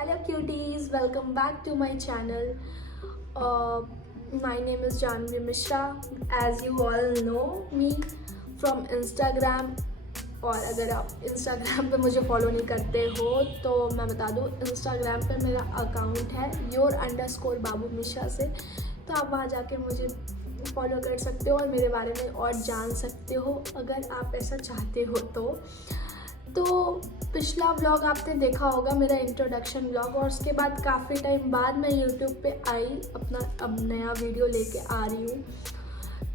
Hello cuties, welcome back to my channel. My name is Janvi Mishra. As you all know me from Instagram. और अगर आप Instagram पे मुझे follow नहीं करते हो तो मैं बता दूँ, Instagram पे मेरा अकाउंट है your_बाबू मिश्रा से, तो आप वहाँ जाके मुझे फॉलो कर सकते हो और मेरे बारे में और जान सकते हो अगर आप ऐसा चाहते हो। तो पिछला व्लॉग आपने देखा होगा, मेरा इंट्रोडक्शन व्लॉग, और उसके बाद काफ़ी टाइम बाद मैं यूट्यूब पे आई, अपना अब नया वीडियो लेके आ रही हूँ।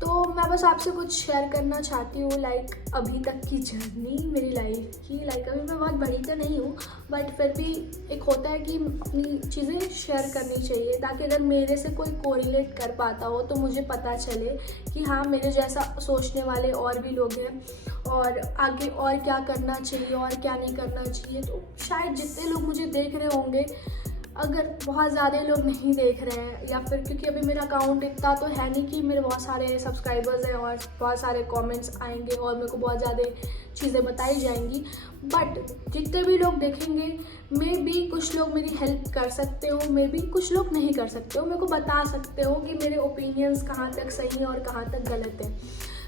तो मैं बस आपसे कुछ शेयर करना चाहती हूँ, लाइक अभी तक की जर्नी मेरी लाइफ की। लाइक अभी मैं बहुत बड़ी तो नहीं हूँ, बट फिर भी एक होता है कि अपनी चीज़ें शेयर करनी चाहिए, ताकि अगर मेरे से कोई कोरिलेट कर पाता हो तो मुझे पता चले कि हाँ, मेरे जैसा सोचने वाले और भी लोग हैं और आगे और क्या करना चाहिए और क्या नहीं करना चाहिए। तो शायद जितने लोग मुझे देख रहे होंगे, अगर बहुत ज़्यादा लोग नहीं देख रहे हैं, या फिर क्योंकि अभी मेरा अकाउंट इतना तो है नहीं कि मेरे बहुत सारे सब्सक्राइबर्स हैं और बहुत सारे कमेंट्स आएंगे और मेरे को बहुत ज़्यादा चीज़ें बताई जाएंगी, बट जितने भी लोग देखेंगे मे बी कुछ लोग मेरी हेल्प कर सकते हो, मे बी कुछ लोग नहीं कर सकते हो, मेरे को बता सकते हो कि मेरे ओपिनियंस कहाँ तक सही हैं और कहाँ तक गलत हैं।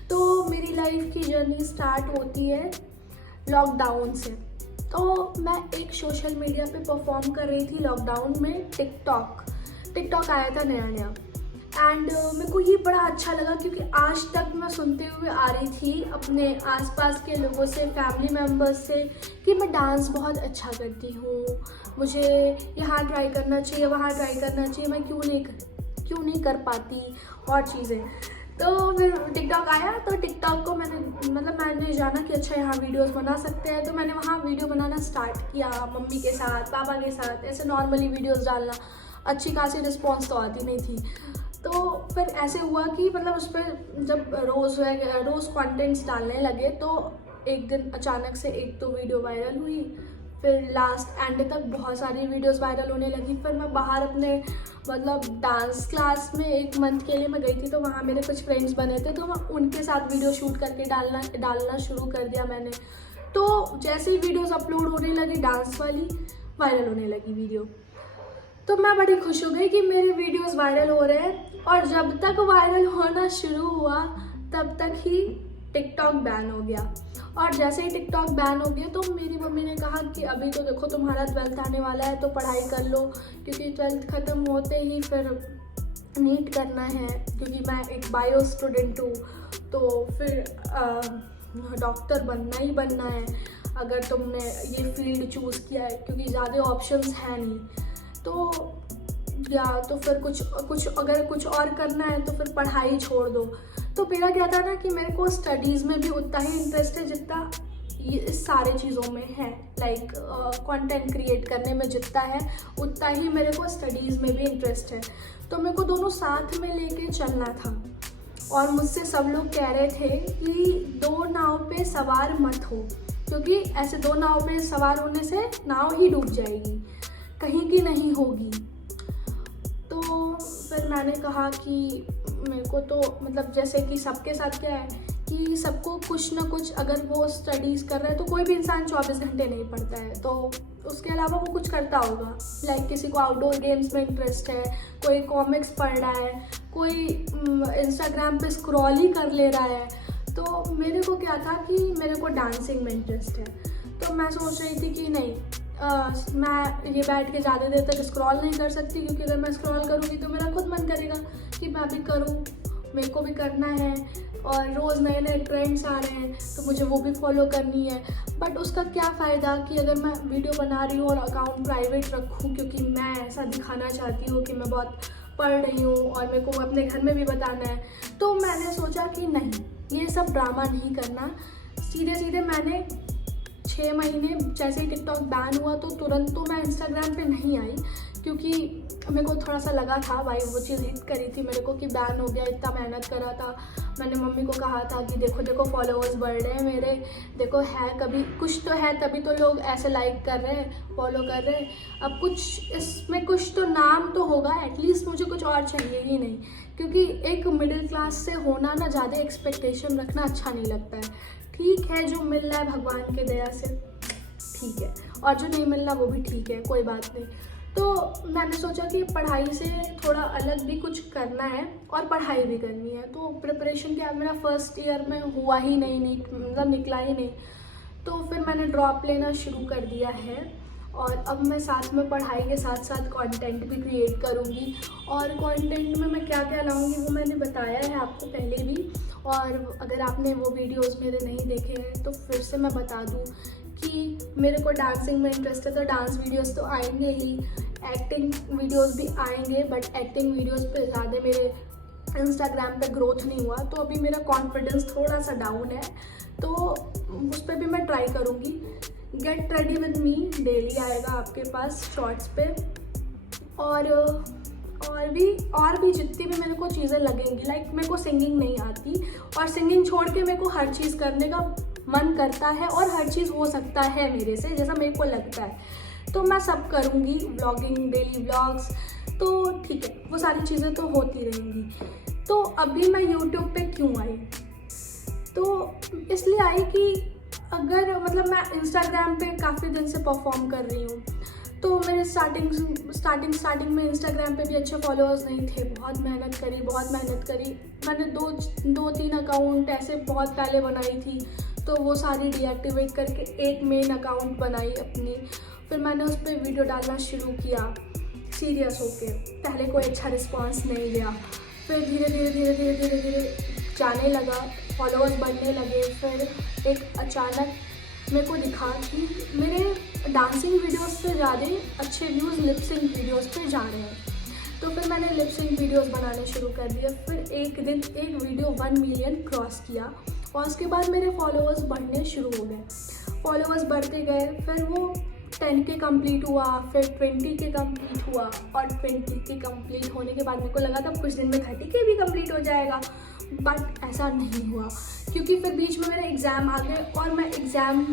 तो मेरी लाइफ की जर्नी स्टार्ट होती है लॉकडाउन से। तो मैं एक सोशल मीडिया पे परफॉर्म कर रही थी लॉकडाउन में, टिकटॉक आया था नया एंड मेरे को ये बड़ा अच्छा लगा, क्योंकि आज तक मैं सुनते हुए आ रही थी अपने आसपास के लोगों से, फैमिली मेम्बर्स से, कि मैं डांस बहुत अच्छा करती हूँ, मुझे यहाँ ट्राई करना चाहिए, वहाँ ट्राई करना चाहिए, मैं क्यों नहीं कर पाती और चीज़ें। तो फिर टिकटॉक आया, तो टिकटॉक को मैंने जाना कि अच्छा यहाँ वीडियोस बना सकते हैं, तो मैंने वहाँ वीडियो बनाना स्टार्ट किया, मम्मी के साथ, पापा के साथ, ऐसे नॉर्मली वीडियोस डालना। अच्छी खासी रिस्पॉन्स तो आती नहीं थी। तो फिर ऐसे हुआ कि उस पर जब रोज़ कंटेंट्स डालने लगे, तो एक दिन अचानक से एक तो वीडियो वायरल हुई, फिर लास्ट एंड तक बहुत सारी वीडियोस वायरल होने लगी। फिर मैं बाहर अपने डांस क्लास में 1 मंथ के लिए मैं गई थी, तो वहाँ मेरे कुछ फ्रेंड्स बने थे, तो मैं उनके साथ वीडियो शूट करके डालना शुरू कर दिया मैंने। तो जैसे ही वीडियोस अपलोड होने लगी डांस वाली, वायरल होने लगी वीडियो, तो मैं बड़ी खुश हो गई कि मेरे वीडियोस वायरल हो रहे हैं। और जब तक वायरल होना शुरू हुआ तब तक ही टिकटॉक बैन हो गया। और जैसे ही टिकटॉक बैन हो गया तो मेरी मम्मी ने कहा कि अभी तो देखो तुम्हारा 12th आने वाला है, तो पढ़ाई कर लो, क्योंकि 12th ख़त्म होते ही फिर नीट करना है, क्योंकि मैं एक बायो स्टूडेंट हूँ, तो फिर डॉक्टर बनना है अगर तुमने ये फील्ड चूज़ किया है, क्योंकि ज़्यादा ऑप्शंस हैं नहीं। तो फिर कुछ अगर कुछ और करना है तो फिर पढ़ाई छोड़ दो। तो मेरा क्या था ना कि मेरे को स्टडीज़ में भी उतना ही इंटरेस्ट है जितना ये इस सारे चीज़ों में है, लाइक कंटेंट क्रिएट करने में जितना है उतना ही मेरे को स्टडीज़ में भी इंटरेस्ट है। तो मेरे को दोनों साथ में लेके चलना था। और मुझसे सब लोग कह रहे थे कि 2 नाव पे सवार मत हो, क्योंकि ऐसे 2 नाव पे सवार होने से नाव ही डूब जाएगी, कहीं की नहीं होगी। तो फिर मैंने कहा कि मेरे को तो जैसे कि सबके साथ क्या है कि सबको कुछ ना कुछ, अगर वो स्टडीज़ कर रहा है तो कोई भी इंसान 24 घंटे नहीं पढ़ता है, तो उसके अलावा वो कुछ करता होगा। लाइक किसी को आउटडोर गेम्स में इंटरेस्ट है, कोई कॉमिक्स पढ़ रहा है, कोई इंस्टाग्राम पे स्क्रॉल ही कर ले रहा है। तो मेरे को क्या था कि मेरे को डांसिंग में इंटरेस्ट है, तो मैं सोच रही थी कि नहीं, मैं ये बैठ के ज़्यादा देर तक स्क्रॉल नहीं कर सकती, क्योंकि अगर मैं स्क्रॉल करूँगी तो मेरा खुद मन करेगा कि मैं भी करूँ, मेरे को भी करना है, और रोज़ नए ट्रेंड्स आ रहे हैं तो मुझे वो भी फॉलो करनी है। बट उसका क्या फ़ायदा कि अगर मैं वीडियो बना रही हूँ और अकाउंट प्राइवेट रखूँ, क्योंकि मैं ऐसा दिखाना चाहती हूँ कि मैं बहुत पढ़ रही हूँ और मेरे को अपने घर में भी बताना है। तो मैंने सोचा कि नहीं, ये सब ड्रामा नहीं करना। सीधे मैंने 6 महीने जैसे ही टिकटॉक बैन हुआ तो तुरंत तो मैं इंस्टाग्राम पे नहीं आई, क्योंकि मेरे को थोड़ा सा लगा था, भाई वो चीज़ हिट करी थी मेरे को कि बैन हो गया, इतना मेहनत करा था। मैंने मम्मी को कहा था कि देखो फॉलोअर्स बढ़ रहे हैं मेरे, देखो है कभी कुछ तो है, तभी तो लोग ऐसे लाइक कर रहे हैं, फॉलो कर रहे हैं। अब कुछ इसमें कुछ तो नाम तो होगा, एटलीस्ट मुझे कुछ और चाहिए ही नहीं, क्योंकि एक मिडिल क्लास से होना ना, ज़्यादा एक्सपेक्टेशन रखना अच्छा नहीं लगता है। ठीक है, जो मिल रहा है भगवान के दया से ठीक है, और जो नहीं मिलना वो भी ठीक है, कोई बात नहीं। तो मैंने सोचा कि पढ़ाई से थोड़ा अलग भी कुछ करना है और पढ़ाई भी करनी है। तो प्रिपरेशन क्या, मेरा फर्स्ट ईयर में हुआ ही नहीं, मतलब निकला ही नहीं। तो फिर मैंने ड्रॉप लेना शुरू कर दिया है और अब मैं साथ में पढ़ाई के साथ साथ कंटेंट भी क्रिएट करूँगी। और कंटेंट में मैं क्या क्या लाऊँगी वो मैंने बताया है आपको पहले भी, और अगर आपने वो वीडियोस मेरे नहीं देखे हैं तो फिर से मैं बता दूँ कि मेरे को डांसिंग में इंटरेस्ट है, तो डांस वीडियोस तो आएंगे ही, एक्टिंग वीडियोस भी आएंगे, बट एक्टिंग वीडियोस पे ज़्यादा मेरे इंस्टाग्राम पे ग्रोथ नहीं हुआ, तो अभी मेरा कॉन्फिडेंस थोड़ा सा डाउन है, तो उस पर भी मैं ट्राई करूँगी। Get ready with me daily आएगा आपके पास शॉर्ट्स पे, और भी जितनी भी मेरे को चीज़ें लगेंगी। लाइक मेरे को सिंगिंग नहीं आती, और सिंगिंग छोड़ के मेरे को हर चीज़ करने का मन करता है, और हर चीज़ हो सकता है मेरे से जैसा मेरे को लगता है, तो मैं सब करूँगी। व्लॉगिंग, डेली व्लॉग्स, तो ठीक है, वो सारी चीज़ें तो होती रहेंगी। तो अभी मैं यूट्यूब पे क्यों आई, तो इसलिए आई कि अगर मतलब मैं इंस्टाग्राम पे काफ़ी दिन से परफॉर्म कर रही हूँ, तो मेरे स्टार्टिंग में इंस्टाग्राम पे भी अच्छे फॉलोअर्स नहीं थे। बहुत मेहनत करी। मैंने दो तीन अकाउंट ऐसे बहुत पहले बनाई थी, तो वो सारी डीएक्टिवेट करके एक मेन अकाउंट बनाई अपनी। फिर मैंने उस पर वीडियो डालना शुरू किया सीरियस होके। पहले कोई अच्छा रिस्पांस नहीं गया, फिर धीरे धीरे जाने लगा, फॉलोअर्स बढ़ने लगे। फिर एक अचानक मेरे को दिखा कि मेरे डांसिंग वीडियोस पे ज़्यादा अच्छे व्यूज़ लिप सिंक वीडियोस पे जा रहे हैं। तो फिर मैंने लिप सिंक वीडियोस बनाने शुरू कर दिए। फिर एक दिन एक वीडियो 1 मिलियन क्रॉस किया, और उसके बाद मेरे फॉलोअर्स बढ़ने शुरू हो गए। फॉलोअर्स बढ़ते गए, फिर वो 10 के कंप्लीट हुआ, फिर 20 के कंप्लीट हुआ, और 20 के कंप्लीट होने के बाद मेरे को लगा था कुछ दिन में 30 के भी कंप्लीट हो जाएगा, बट ऐसा नहीं हुआ, क्योंकि फिर बीच में मेरा एग्ज़ाम आ गए, और मैं एग्ज़ाम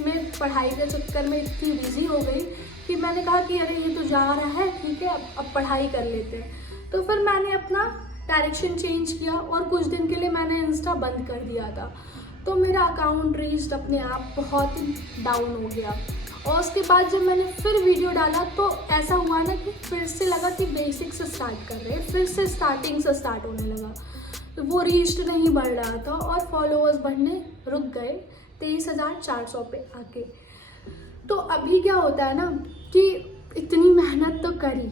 में पढ़ाई के चक्कर में इतनी बिजी हो गई कि मैंने कहा कि अरे ये तो जा रहा है, ठीक है, अब पढ़ाई कर लेते हैं। तो फिर मैंने अपना डायरेक्शन चेंज किया, और कुछ दिन के लिए मैंने इंस्टा बंद कर दिया था। तो मेरा अकाउंट रीच्ड अपने आप बहुत ही डाउन हो गया। और उसके बाद जब मैंने फिर वीडियो डाला, तो ऐसा हुआ ना कि फिर से लगा कि बेसिक से स्टार्ट कर रहे हैं, फिर से स्टार्टिंग से स्टार्ट होने लगा। तो वो रीच नहीं बढ़ रहा था, और फॉलोअर्स बढ़ने रुक गए 23,400 पे आके। तो अभी क्या होता है ना कि इतनी मेहनत तो करी,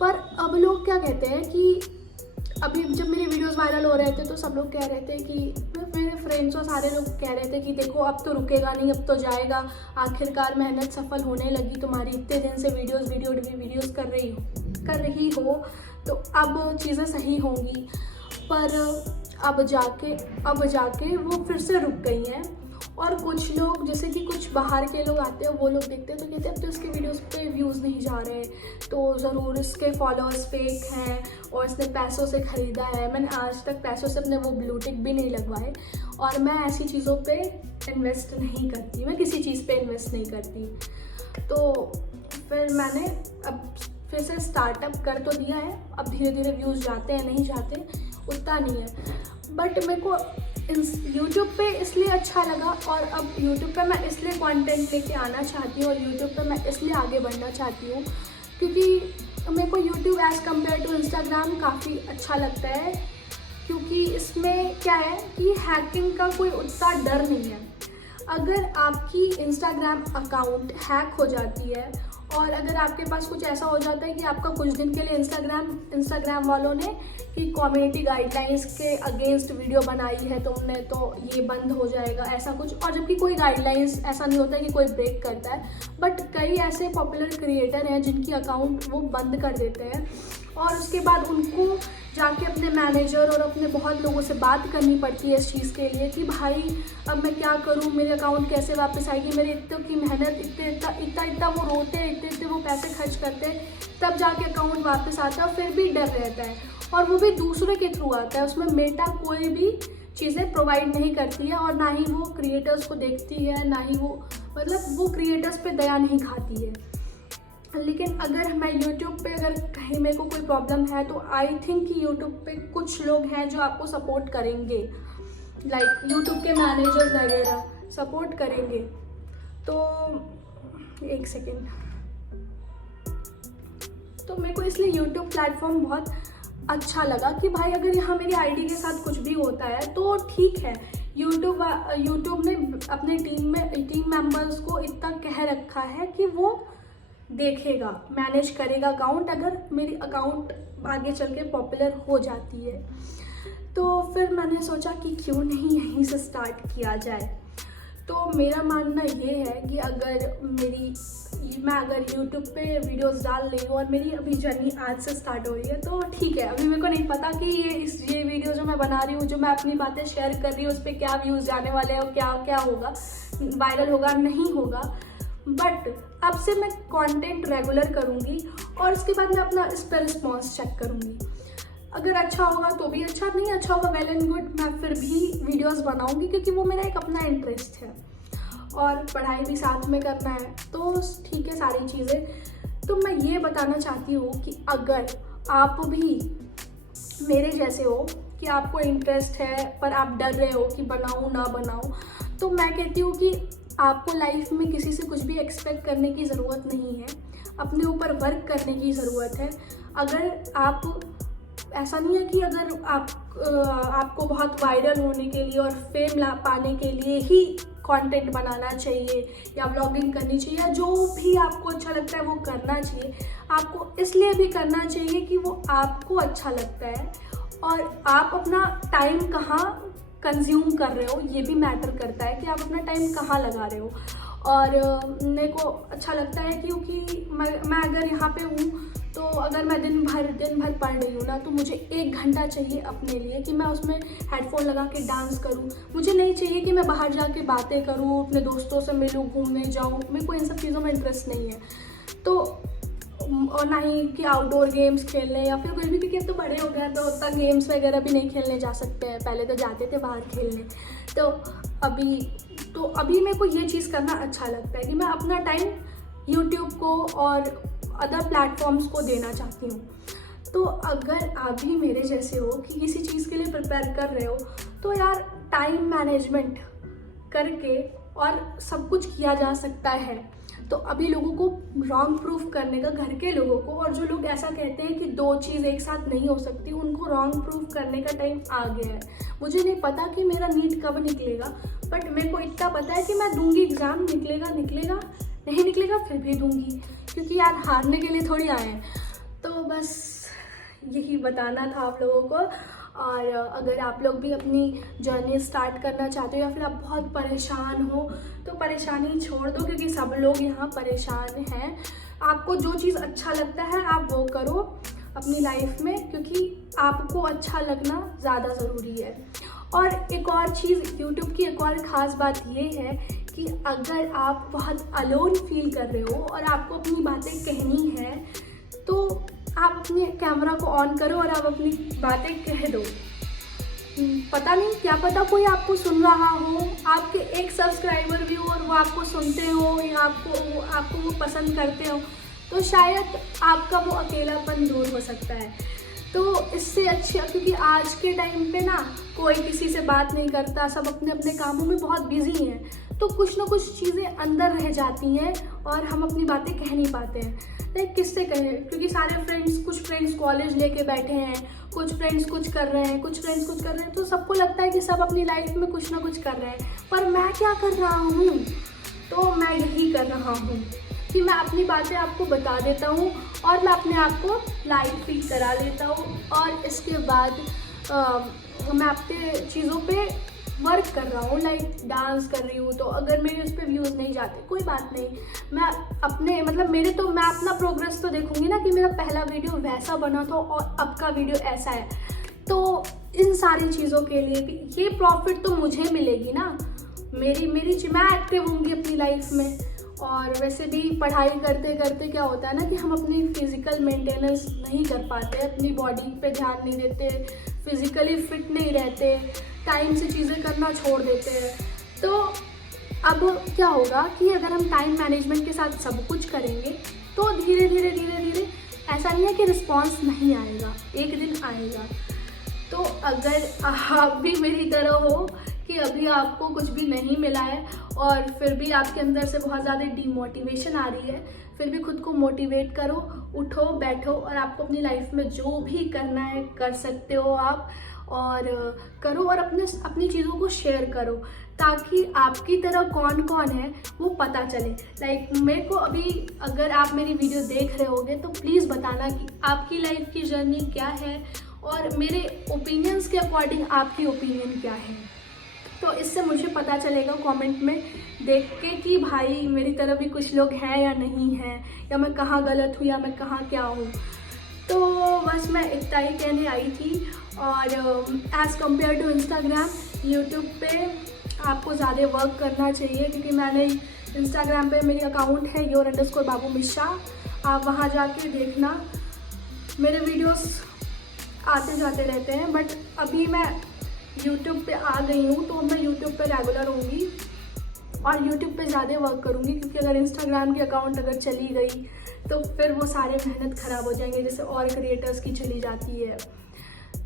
पर अब लोग क्या कहते हैं कि अभी जब मेरे वीडियोस वायरल हो रहे थे, तो सब लोग कह रहे थे कि मेरे फ्रेंड्स और सारे लोग कह रहे थे कि देखो अब तो रुकेगा नहीं, अब तो जाएगा, आखिरकार मेहनत सफल होने लगी तुम्हारी, इतने दिन से वीडियोस कर रही हो, तो अब चीज़ें सही होंगी। पर अब जाके वो फिर से रुक गई हैं। और कुछ लोग, जैसे कि कुछ बाहर के लोग आते हैं, वो लोग देखते हैं तो कहते हैं अब तो इसके वीडियोस पे व्यूज़ नहीं जा रहे, तो ज़रूर इसके फॉलोअर्स फेक हैं और इसने पैसों से ख़रीदा है। मैंने आज तक पैसों से अपने वो ब्लू टिक भी नहीं लगवाए, और मैं ऐसी चीज़ों पे इन्वेस्ट नहीं करती, मैं किसी चीज़ पे इन्वेस्ट नहीं करती। तो फिर मैंने अब फिर से स्टार्टअप कर तो दिया है, अब धीरे धीरे व्यूज़ जाते हैं, नहीं जाते उतना नहीं है, बट मेरे को यूट्यूब पे इसलिए अच्छा लगा, और अब यूट्यूब पे मैं इसलिए कंटेंट लेके आना चाहती हूँ, और यूट्यूब पे मैं इसलिए आगे बढ़ना चाहती हूँ क्योंकि मेरे को YouTube as compared to Instagram काफ़ी अच्छा लगता है, क्योंकि इसमें क्या है कि हैकिंग का कोई उतना डर नहीं है। अगर आपकी इंस्टाग्राम अकाउंट हैक हो जाती है, और अगर आपके पास कुछ ऐसा हो जाता है कि आपका कुछ दिन के लिए इंस्टाग्राम वालों ने कि कम्युनिटी गाइडलाइंस के अगेंस्ट वीडियो बनाई है तुमने, तो ये बंद हो जाएगा, ऐसा कुछ। और जबकि कोई गाइडलाइंस ऐसा नहीं होता है कि कोई ब्रेक करता है, बट कई ऐसे पॉपुलर क्रिएटर हैं जिनकी अकाउंट वो बंद कर देते हैं, और उसके बाद उनको जाके अपने मैनेजर और अपने बहुत लोगों से बात करनी पड़ती है इस चीज़ के लिए कि भाई अब मैं क्या करूं, मेरे अकाउंट कैसे वापस आएगी, मेरे इतने की मेहनत, इतना वो रोते हैं, इतने वो पैसे खर्च करते हैं, तब जाके अकाउंट वापस आता है। फिर भी डर रहता है, और वो भी दूसरे के थ्रू आता है, उसमें मेटा कोई भी चीज़ें प्रोवाइड नहीं करती है, और ना ही वो क्रिएटर्स को देखती है, ना ही वो वो क्रिएटर्स पे दया नहीं खाती है। लेकिन अगर मैं यूट्यूब पे अगर कहीं मेरे को कोई प्रॉब्लम है, तो आई थिंक कि यूट्यूब पे कुछ लोग हैं जो आपको सपोर्ट करेंगे, लाइक यूट्यूब के मैनेजर्स वगैरह सपोर्ट करेंगे। तो एक सेकेंड। तो मेरे को इसलिए यूट्यूब प्लेटफॉर्म बहुत अच्छा लगा कि भाई अगर यहाँ मेरी आईडी के साथ कुछ भी होता है तो ठीक है। यूट्यूब ने अपने टीम मेंबर्स को इतना कह रखा है कि वो देखेगा, मैनेज करेगा अकाउंट, अगर मेरी अकाउंट आगे चल के पॉपुलर हो जाती है। तो फिर मैंने सोचा कि क्यों नहीं यहीं से स्टार्ट किया जाए। तो मेरा मानना ये है कि मैं अगर यूट्यूब पे वीडियोस डाल रही हूँ और मेरी अभी जर्नी आज से स्टार्ट हो रही है तो ठीक है। अभी मेरे को नहीं पता कि ये वीडियो जो मैं बना रही हूँ, जो मैं अपनी बातें शेयर कर रही हूँ, उस पर क्या व्यूज़ जाने वाले हैं और क्या क्या होगा, वायरल होगा नहीं होगा। बट अब से मैं कंटेंट रेगुलर करूँगी और उसके बाद मैं अपना इस पर रिस्पॉन्स चेक करूँगी। अगर अच्छा होगा तो भी अच्छा, नहीं अच्छा होगा वेल एंड गुड, मैं फिर भी वीडियोस बनाऊंगी क्योंकि वो मेरा एक अपना इंटरेस्ट है और पढ़ाई भी साथ में करना है। तो ठीक है सारी चीज़ें। तो मैं ये बताना चाहती हूँ कि अगर आप भी मेरे जैसे हो कि आपको इंटरेस्ट है पर आप डर रहे हो कि बनाऊँ ना बनाऊँ, तो मैं कहती हूँ कि आपको लाइफ में किसी से कुछ भी एक्सपेक्ट करने की ज़रूरत नहीं है, अपने ऊपर वर्क करने की ज़रूरत है। अगर आप, ऐसा नहीं है कि अगर आपको बहुत वायरल होने के लिए और फेम पाने के लिए ही कंटेंट बनाना चाहिए या व्लॉगिंग करनी चाहिए, या जो भी आपको अच्छा लगता है वो करना चाहिए। आपको इसलिए भी करना चाहिए कि वो आपको अच्छा लगता है और आप अपना टाइम कहाँ कंज्यूम कर रहे हो ये भी मैटर करता है कि आप अपना टाइम कहाँ लगा रहे हो। और मेरे को अच्छा लगता है क्योंकि मैं अगर यहाँ पे हूँ तो अगर मैं दिन भर पढ़ रही हूँ ना, तो मुझे 1 घंटा चाहिए अपने लिए कि मैं उसमें हेडफोन लगा के डांस करूँ। मुझे नहीं चाहिए कि मैं बाहर जाके बातें करूँ, अपने दोस्तों से मिलूँ, घूमने जाऊँ। मेरे को इन सब चीज़ों में इंटरेस्ट नहीं है। तो और ना ही कि आउटडोर गेम्स खेलने या फिर कुछ भी, क्योंकि अब तो बड़े हो गए हैं तो उतना गेम्स वगैरह भी नहीं खेलने जा सकते हैं। पहले तो जाते थे बाहर खेलने। तो अभी मेरे को ये चीज़ करना अच्छा लगता है कि मैं अपना टाइम यूट्यूब को और अदर प्लेटफॉर्म्स को देना चाहती हूँ। तो अगर आप भी मेरे जैसे हो कि किसी चीज़ के लिए प्रिपेयर कर रहे हो तो यार टाइम मैनेजमेंट करके और सब कुछ किया जा सकता है। तो अभी लोगों को रॉन्ग प्रूफ करने का, घर के लोगों को, और जो लोग ऐसा कहते हैं कि 2 चीज़ एक साथ नहीं हो सकती, उनको रॉन्ग प्रूफ करने का टाइम आ गया है। मुझे नहीं पता कि मेरा नीट कब निकलेगा, बट मेरे को इतना पता है कि मैं दूंगी एग्ज़ाम। निकलेगा नहीं निकलेगा फिर भी दूंगी, क्योंकि यार हारने के लिए थोड़ी आए हैं। तो बस यही बताना था आप लोगों को। और अगर आप लोग भी अपनी जर्नी स्टार्ट करना चाहते हो या फिर आप बहुत परेशान हो तो परेशानी छोड़ दो, क्योंकि सब लोग यहाँ परेशान हैं। आपको जो चीज़ अच्छा लगता है आप वो करो अपनी लाइफ में, क्योंकि आपको अच्छा लगना ज़्यादा ज़रूरी है। और एक और चीज़, यूट्यूब की एक और ख़ास बात ये है कि अगर आप बहुत अलोन फील कर रहे हो और आपको अपनी बातें कहनी है तो आप अपने कैमरा को ऑन करो और आप अपनी बातें कह दो। पता नहीं, क्या पता कोई आपको सुन रहा हो, आपके एक सब्सक्राइबर भी हो और वो आपको सुनते हो या आपको वो पसंद करते हो, तो शायद आपका वो अकेलापन दूर हो सकता है। तो इससे अच्छा, क्योंकि आज के टाइम पे ना कोई किसी से बात नहीं करता, सब अपने अपने कामों में बहुत बिजी हैं, तो कुछ ना कुछ चीज़ें अंदर रह जाती हैं और हम अपनी बातें कह नहीं पाते हैं। लाइक किससे कहें, क्योंकि कुछ फ्रेंड्स कॉलेज लेके बैठे हैं, कुछ फ्रेंड्स कुछ कर रहे हैं, तो सबको लगता है कि सब अपनी लाइफ में कुछ ना कुछ कर रहे हैं। पर मैं क्या कर रहा हूँ? तो मैं यही कर रहा हूँ कि मैं अपनी बातें आपको बता देता हूँ और मैं अपने आप को लाइट फील करा लेता हूँ, और इसके बाद मैं अपने चीज़ों पे वर्क कर रहा हूँ, लाइक डांस कर रही हूँ। तो अगर मेरे उस पर व्यूज़ नहीं जाते कोई बात नहीं, मैं अपना प्रोग्रेस तो देखूँगी ना कि मेरा पहला वीडियो वैसा बना था और अब का वीडियो ऐसा है। तो इन सारी चीज़ों के लिए भी ये प्रॉफिट तो मुझे मिलेगी ना, मैं एक्टिव होंगी अपनी लाइफ में। और वैसे भी पढ़ाई करते करते क्या होता है ना कि हम अपनी फिज़िकल मेंटेनेंस नहीं कर पाते, अपनी बॉडी पे ध्यान नहीं देते, फिज़िकली फिट नहीं रहते, टाइम से चीज़ें करना छोड़ देते हैं। तो अब क्या होगा कि अगर हम टाइम मैनेजमेंट के साथ सब कुछ करेंगे तो धीरे धीरे ऐसा नहीं है कि रिस्पॉन्स नहीं आएगा, एक दिन आएगा। तो अगर आप भी मेरी तरह हो कि अभी आपको कुछ भी नहीं मिला है और फिर भी आपके अंदर से बहुत ज़्यादा डीमोटिवेशन आ रही है, फिर भी खुद को मोटिवेट करो, उठो बैठो और आपको अपनी लाइफ में जो भी करना है कर सकते हो आप, और करो और अपनी चीज़ों को शेयर करो ताकि आपकी तरह कौन कौन है वो पता चले। लाइक मेरे को अभी अगर आप मेरी वीडियो देख रहे होगे तो प्लीज़ बताना कि आपकी लाइफ की जर्नी क्या है और मेरे ओपिनियंस के अकॉर्डिंग आपकी ओपिनियन क्या है। तो इससे मुझे पता चलेगा कमेंट में देख के कि भाई मेरी तरह भी कुछ लोग हैं या नहीं हैं, या मैं कहाँ गलत हूँ या मैं कहाँ क्या हूँ। तो बस मैं इतना ही कहने आई थी। और as compared to Instagram, YouTube पे आपको ज़्यादा वर्क करना चाहिए, क्योंकि मैंने इंस्टाग्राम पे मेरी अकाउंट है your_बाबू मिश्रा, आप वहाँ जाके देखना, मेरे वीडियोस आते जाते रहते हैं। बट अभी मैं यूट्यूब पे आ गई हूँ तो मैं यूट्यूब पे रेगुलर होंगी और यूट्यूब पे ज़्यादा वर्क करूँगी, क्योंकि अगर इंस्टाग्राम की अकाउंट अगर चली गई तो फिर वो सारे मेहनत ख़राब हो जाएंगे, जैसे और क्रिएटर्स की चली जाती है।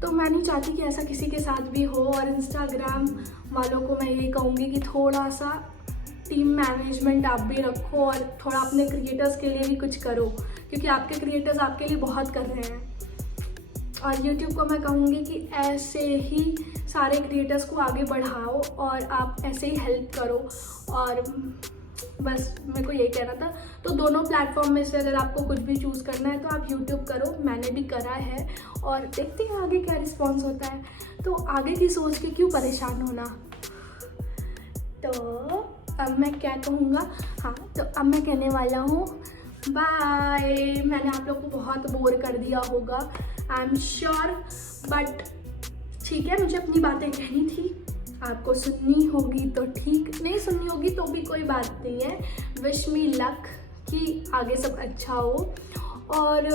तो मैं नहीं चाहती कि ऐसा किसी के साथ भी हो। और इंस्टाग्राम वालों को मैं यही कहूँगी कि थोड़ा सा टीम मैनेजमेंट आप भी रखो और थोड़ा अपने क्रिएटर्स के लिए भी कुछ करो, क्योंकि आपके क्रिएटर्स आपके लिए बहुत कर रहे हैं। और यूट्यूब को मैं कहूँगी कि ऐसे ही सारे क्रिएटर्स को आगे बढ़ाओ और आप ऐसे ही हेल्प करो। और बस मेरे को यही कहना था। तो दोनों प्लेटफॉर्म में से अगर आपको कुछ भी चूज़ करना है तो आप यूट्यूब करो, मैंने भी करा है और देखते हैं आगे क्या रिस्पॉन्स होता है। तो आगे की सोच के क्यों परेशान होना। तो अब मैं क्या कहूँगा, हाँ तो अब मैं कहने वाला हूँ बाय। मैंने आप लोग को बहुत बोर कर दिया होगा, आई एम श्योर, बट ठीक है, मुझे अपनी बातें कहनी थी। आपको सुननी होगी तो ठीक, नहीं सुननी होगी तो भी कोई बात नहीं है। विश मी लक कि आगे सब अच्छा हो। और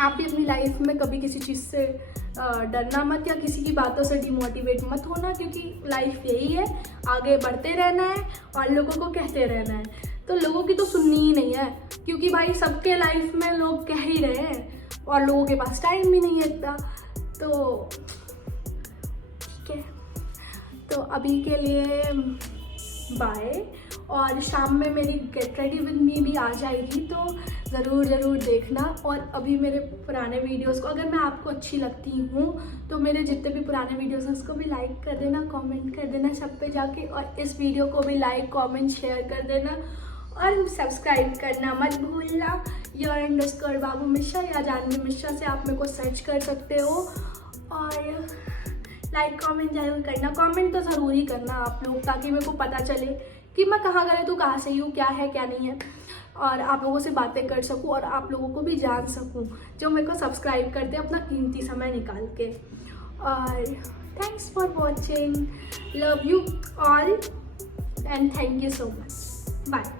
आप भी अपनी लाइफ में कभी किसी चीज़ से डरना मत या किसी की बातों से डिमोटिवेट मत होना, क्योंकि लाइफ यही है, आगे बढ़ते रहना है और लोगों को कहते रहना है। तो लोगों की तो सुननी ही नहीं है, क्योंकि भाई सबके लाइफ में लोग कह ही रहे हैं और लोगों के पास टाइम भी नहीं है इतना। तो ठीक है, तो अभी के लिए बाय। और शाम में मेरी गेट रेडी विद मी भी आ जाएगी, तो ज़रूर देखना। और अभी मेरे पुराने वीडियोस को अगर मैं आपको अच्छी लगती हूँ तो मेरे जितने भी पुराने वीडियोस हैं उसको भी लाइक कर देना, कमेंट कर देना सब पे जाके, और इस वीडियो को भी लाइक कमेंट शेयर कर देना और सब्सक्राइब करना मत भूलना। your_बाबू मिश्रा या जानवी मिश्रा से आप मेरे को सर्च कर सकते हो। और लाइक कमेंट जरूर करना, कमेंट तो ज़रूर ही करना आप लोग, ताकि मेरे को पता चले कि मैं कहाँ गलत हूँ, कहाँ सही हूँ, क्या है क्या नहीं है, और आप लोगों से बातें कर सकूँ और आप लोगों को भी जान सकूँ जो मेरे को सब्सक्राइब करते हैं अपना कीमती समय निकाल के। और thanks for watching, love you all and thank you so much, bye.